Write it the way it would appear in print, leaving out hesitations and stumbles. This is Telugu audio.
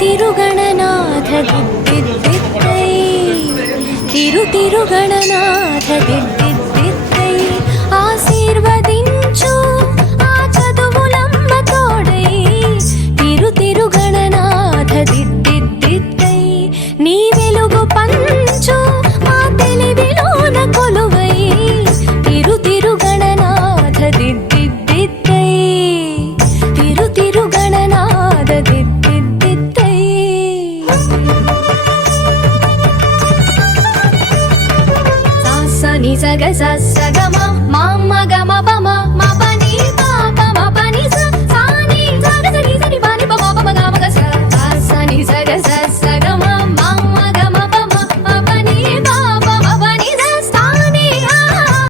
తిరుగణనాథ దిద్దిద్దిద్దై తిరుగణనాథ దిద్దిద్దిద్దై ఆశీర్వదించు ఆ చదువులమ్మ తోడై తిరుగణనాథ దిద్దిద్దిద్దై నీ వెలుగు పంచు మా తెలివిలోన కొలువై తిరుగణనాథ దిద్దిద్దిద్దై తిరుగణనాథ దిద్దిద్దిద్దై సాస ని సగ స గమ మా గమ